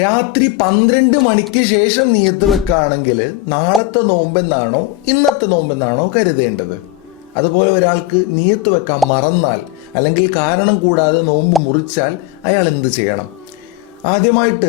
രാത്രി 12 മണിക്ക് ശേഷം നിയത്ത് വെക്കുകയാണെങ്കിൽ നാളത്തെ നോമ്പെന്നാണോ ഇന്നത്തെ നോമ്പെന്നാണോ കരുതേണ്ടത്? അതുപോലെ ഒരാൾക്ക് നിയത്ത് വെക്കാൻ മറന്നാൽ അല്ലെങ്കിൽ കാരണം കൂടാതെ നോമ്പ് മുറിച്ചാൽ അയാൾ എന്ത് ചെയ്യണം? ആദ്യമായിട്ട്